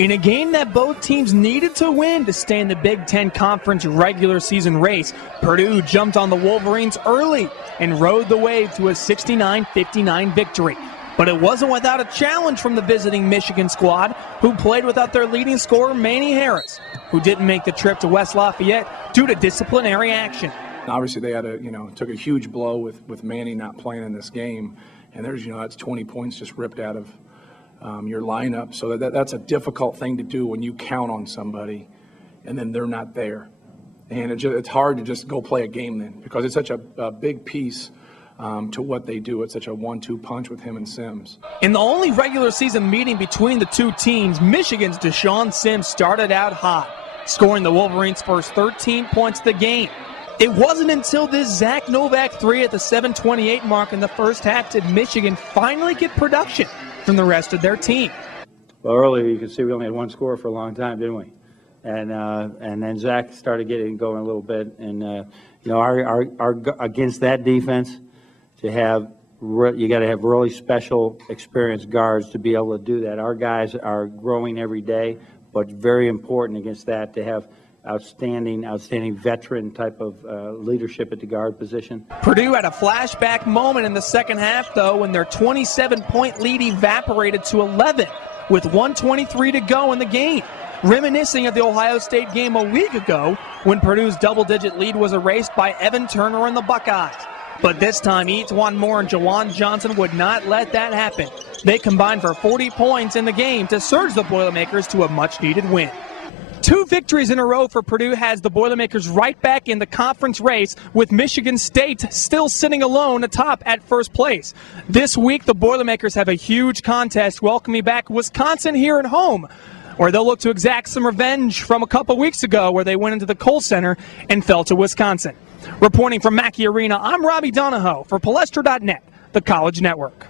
In a game that both teams needed to win to stay in the Big Ten Conference regular season race, Purdue jumped on the Wolverines early and rode the wave to a 69-59 victory. But it wasn't without a challenge from the visiting Michigan squad, who played without their leading scorer, Manny Harris, who didn't make the trip to West Lafayette due to disciplinary action. Obviously, they had took a huge blow with Manny not playing in this game, and there's that's 20 points just ripped out of your lineup. So that's a difficult thing to do when you count on somebody, and then they're not there, and it's hard to just go play a game then, because it's such a big piece to what they do. It's such a 1-2 punch with him and Sims. In the only regular season meeting between the two teams, Michigan's Deshaun Sims started out hot, scoring the Wolverines' first 13 points of the game. It wasn't until this Zach Novak 3 at the 7:28 mark in the first half did Michigan finally get production from the rest of their team. Well, earlier you could see we only had one scorer for a long time, didn't we? And then Zach started getting going a little bit, and our against that defense, you got to have really special, experienced guards to be able to do that. Our guys are growing every day, but very important against that to have outstanding veteran type of leadership at the guard position. Purdue had a flashback moment in the second half, though, when their 27-point lead evaporated to 11 with 1:23 to go in the game, reminiscing of the Ohio State game a week ago when Purdue's double-digit lead was erased by Evan Turner and the Buckeyes. But this time, Etuan Moore and Jawan Johnson would not let that happen. They combined for 40 points in the game to surge the Boilermakers to a much-needed win. 2 victories in a row for Purdue has the Boilermakers right back in the conference race, with Michigan State still sitting alone atop at first place. This week, the Boilermakers have a huge contest welcoming back Wisconsin here at home, where they'll look to exact some revenge from a couple weeks ago where they went into the Kohl Center and fell to Wisconsin. Reporting from Mackey Arena, I'm Robby Donoho for Palestra.net, the College Network.